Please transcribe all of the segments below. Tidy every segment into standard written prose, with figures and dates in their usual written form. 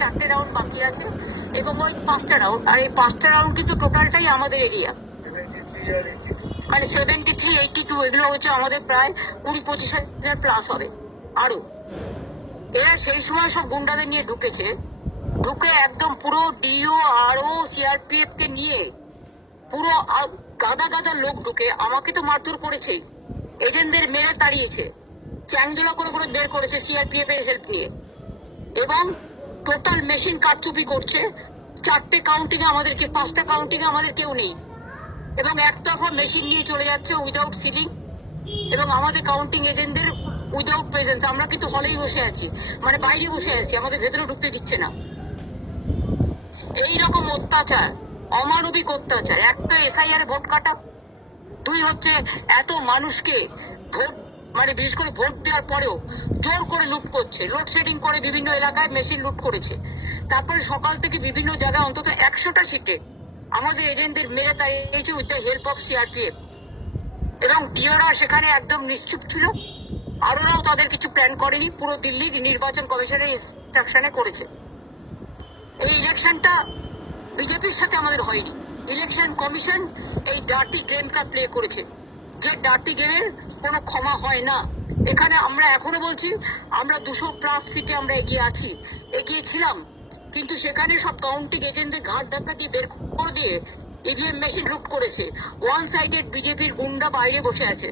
4টে round বাকি আছে এবং ওই 5টা রাউন্ড, আর এই 5টা রাউন্ড কিন্তু টোটালটাই আমাদের এরিয়া, মানে 73, 82 এগুলো হচ্ছে আমাদের প্রায় 20-25 হাজার প্লাস হবে আরো। এরা সেই সময় সব গুন্ডাদের নিয়ে ঢুকেছে, ঢুকে একদম পুরো ডিও আরও সিআরপিএফ কে নিয়ে পুরো গাদা গাদা লোক ঢুকে আমাকে তো মারধর করেছে, এজেন্টদের মেরে তাড়িয়েছে, চ্যাংজেলা করে করে বের করেছে সিআরপিএফ এর হেল্প নিয়ে, এবং টোটাল মেশিন কারচুপি করছে। 4টে কাউন্টিং এ আমাদেরকে, 5টা কাউন্টিং এ আমাদের কেউ নেই, এবং একতরফা মেশিন নিয়ে চলে যাচ্ছে উইদাউট সিলিং, এবং আমাদের কাউন্টিং এজেন্টদের উইদাউট প্রেজেন্স। আমরা কিন্তু হলেই বসে আছি, মানে বাইরে বসে আছি, আমাদের ভেতরে ঢুকতে দিচ্ছে না। এইরকম অত্যাচার, অমানবিক অত্যাচার। একটা এসআইআর ভোট কাটা, 2 হচ্ছে এত মানুষকে ভোট, মানে বিশেষ করে ভোট দেওয়ার পরেও জোর করে লুট করছে, লোডশেডিং করে বিভিন্ন এলাকায় মেশিন লুট করেছে। তারপরে সকাল থেকে বিভিন্ন জায়গায় অন্তত 100টা সিটে আমাদের এজেন্টদের মেরে তাড়িয়েছে with the help of CRPF, এবং ডিওরা সেখানে একদম নিশ্চুপ ছিল। আরোরাও তাদের কিছু প্ল্যান করেনি, পুরো দিল্লি নির্বাচন কমিশনের ইনস্ট্রাকশনে করেছে। এই ইলেকশনটা বিজেপির সাথে আমাদের হয়নি, ইলেকশন কমিশন এই ডার্টি গেমটা প্লে করেছে, যে ডার্টি গেমের কোনো ক্ষমা হয় না। এখানে আমরা এখনো বলছি, আমরা 200+ সিটে আমরা এগিয়ে আছি, এগিয়ে ছিলাম, কিন্তু সেখানে সব কাউন্টিং এজেন্টদের ঘাট ধাক্কা দিয়ে বের করে দিয়ে ইভিএম মেশিন লুট করেছে। ওয়ান সাইডেড বিজেপির গুন্ডা বাইরে বসে আছে,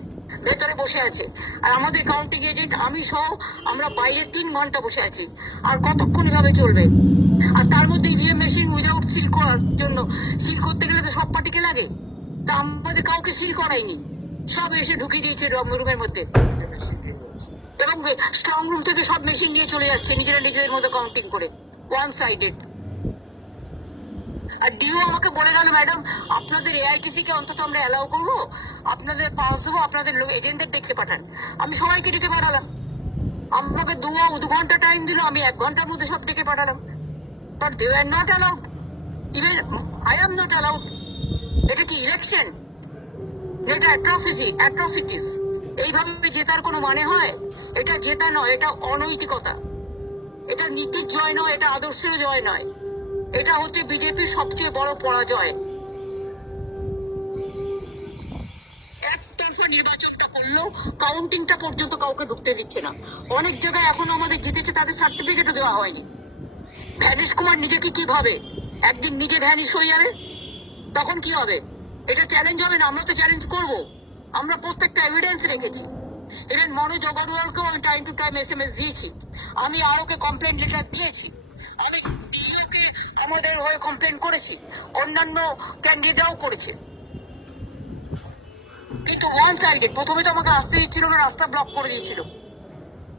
ভেতরে বসে আছে, আর আমাদের কাউন্টিং এজেন্ট আমি সহ আমরা বাইরে 3 ঘন্টা বসে আছি। আর কতক্ষণ এভাবে চলবে? আর তার মধ্যে ইভিএম মেশিন উইদাউট সিল করার জন্য, সিল করতে গেলে তো সব পার্টিকে লাগে, তা আমাদের কাউকে সিল করাইনি, সব এসে ঢুকিয়ে দিয়েছে রুমের মধ্যে, এবং স্ট্রং রুম থেকে সব মেশিন নিয়ে চলে যাচ্ছে নিজেরা নিজেদের মধ্যে কাউন্টিং করে, ওয়ান সাইডেড। আর ডিও আমাকে বলে গেল, ম্যাডাম আপনাদের এআইটিসি কে অন্তত আমরা অ্যালাউ করবো, আপনাদের পাস দেবো, আপনাদের এজেন্টদের দেখে পাঠান। আমি সবাইকে ডেকে পাঠালাম, আমাকে 2 ঘন্টা টাইম দিল, আমি 1 ঘন্টার মধ্যে সব ডেকে পাঠালাম, but they are not allowed, even I am not allowed. এটা কি ইলেকশন? এটা অ্যাট্রসিটিস। এইভাবে জেতার কোনো মানে হয়? এটা জেতা নয়, এটা অনৈতিকতা, এটা নীতির জয় নয়, এটা আদর্শের জয় নয়, এটা হচ্ছে বিজেপির সবচেয়ে বড় পরাজয়। একতরফা নির্বাচনটা করলো, কাউন্টিংটা পর্যন্ত কাউকে ঢুকতে দিচ্ছে না। অনেক জায়গায় এখনো আমাদের জিতেছে, তাদের সার্টিফিকেটও দেওয়া হয়নি। ভ্যানিশ কুমার নিজেকে কি ভাবে? একদিন নিজে ভ্যানিশ হয়ে যাবে, তখন কি হবে? এটা চ্যালেঞ্জ হবে না? আমরা তো চ্যালেঞ্জ করবো, আমরা প্রত্যেকটা এভিডেন্স রেখেছি। ইভেন মনোজ অগরওয়ালকেও আমি টাইম টু টাইম SMS দিয়েছি, আমি আরোকে কমপ্লেন লেটার দিয়েছি, আমি ডিওকে আমাদের হয়ে কমপ্লেন করেছি, অন্যান্য ক্যান্ডিডেটরাও করেছে, কিন্তু ওয়ান সাইডেড। প্রথমে তো আমাকে আসতে দিচ্ছিল না, রাস্তা ব্লক করে দিয়েছিল,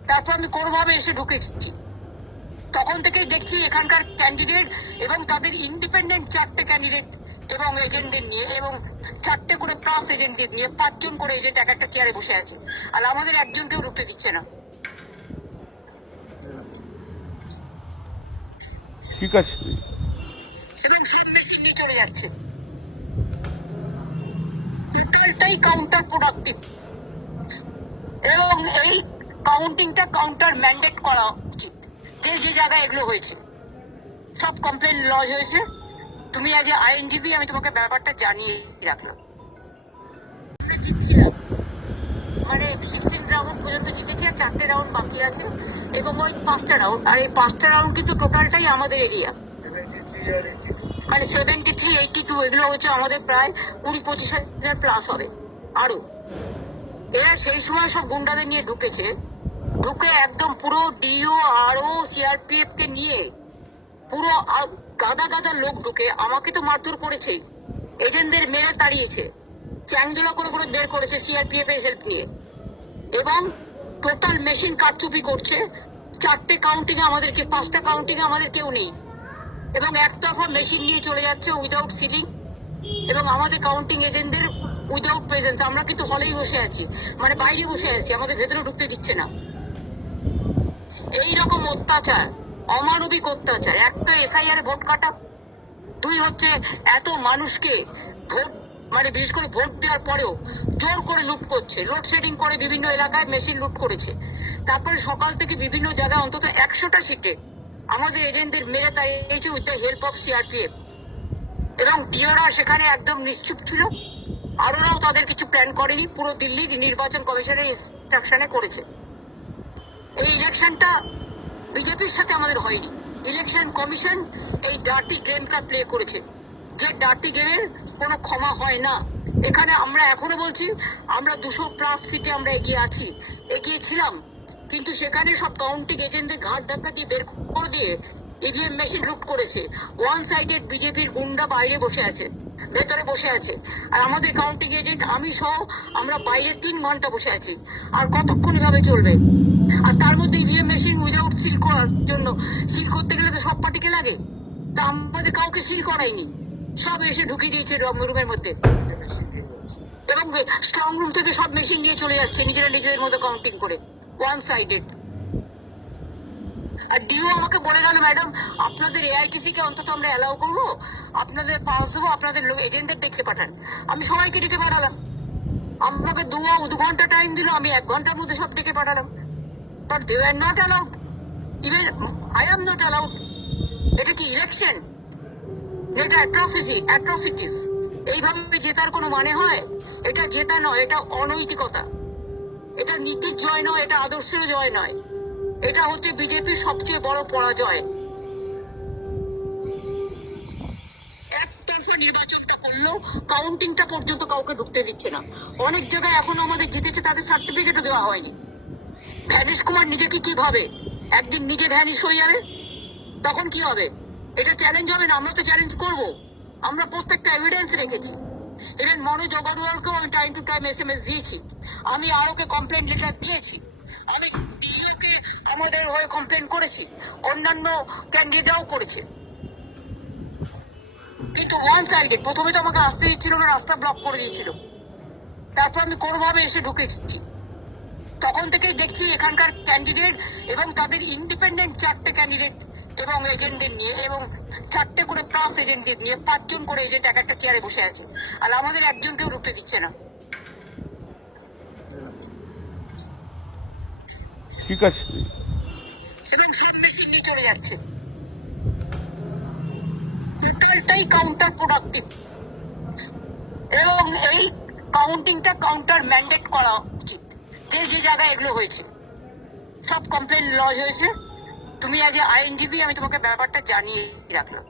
তারপর আমি কোনোভাবে এসে ঢুকেছি। তখন থেকেই দেখছি এখানকার ক্যান্ডিডেট এবং তাদের ইন্ডিপেন্ডেন্ট 4টে ক্যান্ডিডেট এবং এজেন্টদের নিয়ে, এবং 4টে করে প্লাস এজেন্টদের নিয়ে 5 জন করে এজেন্ট এক একটা চেয়ারে বসে আছে, আর আমাদের একজনকেও ঢুকতে দিচ্ছে না। ঠিক আছে, এবং সব মেশিন নিয়ে চলে যাচ্ছে, টোটালটাই কাউন্টার প্রোডাক্টিভ, এবং এই কাউন্টিংটা কাউন্টার ম্যান্ডেট করা উচিত। যে যে জায়গায় এগুলো হয়েছে সব কমপ্লেন লজ হয়েছে, তুমি আজ আইনজীবী, আমি তোমাকে ব্যাপারটা জানিয়ে রাখলাম। আমরা জিতছিলাম, মানে 16 রাউন্ড পর্যন্ত জিতেছি, আর 4টে রাউন্ড বাকি আছে, এবং ওই 5টা রাউন্ড, আর এই 5টা রাউন্ড কিন্তু টোটালটাই আমাদের এরিয়া, মানে 73, 82 এগুলো হচ্ছে আমাদের প্রায় 20-25 হাজার প্লাস হবে আরো। এরা সেই সময় সব গুন্ডাদের নিয়ে ঢুকেছে, ঢুকে একদম পুরো ডিও আরও সিআরপিএফ কে নিয়ে পুরো গাদা গাদা লোক ঢুকে আমাকে তো মারধর করেছে, এজেন্টদের মেরে তাড়িয়েছে, চ্যাংজেলা করে করে বের করেছে সিআরপিএফ এর হেল্প নিয়ে, এবং টোটাল মেশিন কারচুপি করছে। 4টে কাউন্টিং এ আমাদেরকে, 5টা কাউন্টিং এ আমাদের কেউ নেই, এবং একতরফা মেশিন নিয়ে চলে যাচ্ছে উইদাউট সিলিং, এবং আমাদের কাউন্টিং এজেন্টদের উইদাউট প্রেজেন্স। আমরা কিন্তু হলেই বসে আছি, মানে বাইরে বসে আছি, আমাদের ভেতরে ঢুকতে দিচ্ছে না। এইরকম অত্যাচার, অমানবিক অত্যাচার। একটা এসআইআর ভোট কাটা, 2 হচ্ছে এত মানুষকে ভোট, মানে বিশেষ করে ভোট দেওয়ার পরেও জোর করে লুট করছে, লোডশেডিং করে বিভিন্ন এলাকায় মেশিন লুট করেছে। তারপরে সকাল থেকে বিভিন্ন জায়গায় অন্তত 100টা সিটে আমাদের এজেন্টদের মেরে তাড়িয়েছে with the help of CRPF, এবং ডিওরা সেখানে একদম নিশ্চুপ ছিল। আরোরাও তাদের কিছু প্ল্যান করেনি, পুরো দিল্লির নির্বাচন কমিশনের ইনস্ট্রাকশনে করেছে। এই ইলেকশনটা বিজেপির সাথে আমাদের হয়নি, ইলেকশন কমিশন এই ডার্টি গেমটা প্লে করেছে, যে ডার্টি গেমের কোনো ক্ষমা হয় না। এখানে আমরা এখনো বলছি, আমরা 200+ সিটে আমরা এগিয়ে আছি, এগিয়ে ছিলাম, কিন্তু সেখানে সব কাউন্টিং এজেন্টদের ঘাট ধাক্কা দিয়ে বের করে দিয়ে ইভিএম মেশিন লুট করেছে। ওয়ান সাইডেড বিজেপির গুন্ডা বাইরে বসে আছে, ভেতরে বসে আছে, আর আমাদের কাউন্টিং এজেন্ট আমি সহ আমরা বাইরে 3 ঘন্টা বসে আছি। আর কতক্ষণ এভাবে চলবে? আর তার মধ্যে ইভিএম মেশিন উইদাউট সিল করার জন্য, সিল করতে গেলে তো সব পার্টিকে লাগে, তা আমাদের কাউকে সিল করাইনি, সব এসে ঢুকিয়ে দিয়েছে রুমের মধ্যে, এবং স্ট্রং রুম থেকে সব মেশিন নিয়ে চলে যাচ্ছে নিজেরা নিজেদের মধ্যে কাউন্টিং করে, ওয়ান সাইডেড। আর ডিও আমাকে বলে গেল, ম্যাডাম আপনাদের এআইটিসি কে অন্তত আমরা অ্যালাউ করবো, আপনাদের পাস দেবো, আপনাদের এজেন্টের দেখে পাঠান। আমি সবাইকে ডেকে পাঠালাম, আমাকে 2 ঘন্টা টাইম দিল, আমি 1 ঘন্টার মধ্যে সব ডেকে পাঠালাম, but they are not allowed, even I am not allowed. এটা কি ইলেকশন? এটা অ্যাট্রসিটিস। এইভাবে জেতার কোনো মানে হয়? এটা জেতা নয়, এটা অনৈতিকতা, এটা নীতির জয় নয়, এটা আদর্শের জয় নয়, এটা হচ্ছে বিজেপির সবচেয়ে বড় পরাজয়। একতরফা নির্বাচনটা করলো, কাউন্টিংটা পর্যন্ত কাউকে ঢুকতে দিচ্ছে না। অনেক জায়গায় এখনো আমাদের জিতেছে, তাদের সার্টিফিকেটও দেওয়া হয়নি। ভ্যানিশ কুমার নিজেকে কি ভাবে? একদিন নিজে ভ্যানিশ হয়ে যাবে, তখন কি হবে? এটা চ্যালেঞ্জ হবে না? আমরা তো চ্যালেঞ্জ করব, আমরা প্রত্যেকটা এভিডেন্স রেখেছি। ইভেন মনোজ অগরওয়ালকেও আমি টাইম টু টাইম SMS দিয়েছি, আমি আরোকে কমপ্লেন লেটার দিয়েছি, আমি ডিওকে আমাদের হয়ে কমপ্লেন করেছি, অন্যান্য ক্যান্ডিডেটরাও করেছে, কিন্তু ওয়ান সাইডেড। প্রথমে তো আমাকে আসতে দিচ্ছিল না, রাস্তা ব্লক করে দিয়েছিল, তারপর আমি কোনোভাবে এসে ঢুকেছি। তখন থেকেই দেখছি এখানকার ক্যান্ডিডেট এবং তাদের ইন্ডিপেন্ডেন্ট 4টে ক্যান্ডিডেট এবং এজেন্টদের নিয়ে, এবং 4টে করে প্লাস এজেন্টদের নিয়ে 5 জন করে এজেন্ট এক একটা চেয়ারে বসে আছে, আর আমাদের একজনকেও ঢুকতে দিচ্ছে না। ঠিক আছে, এবং সব মেশিন নিয়ে চলে যাচ্ছে, টোটালটাই কাউন্টার প্রোডাক্টিভ। এবং এই কাউন্টিংটা কাউন্টার ম্যান্ডেট করা উচিত, যে যে জায়গায় এগুলো হয়েছে সব কমপ্লেন লজ হয়েছে। তুমি আজ আইনজীবী, আমি তোমাকে ব্যাপারটা জানিয়ে রাখলাম।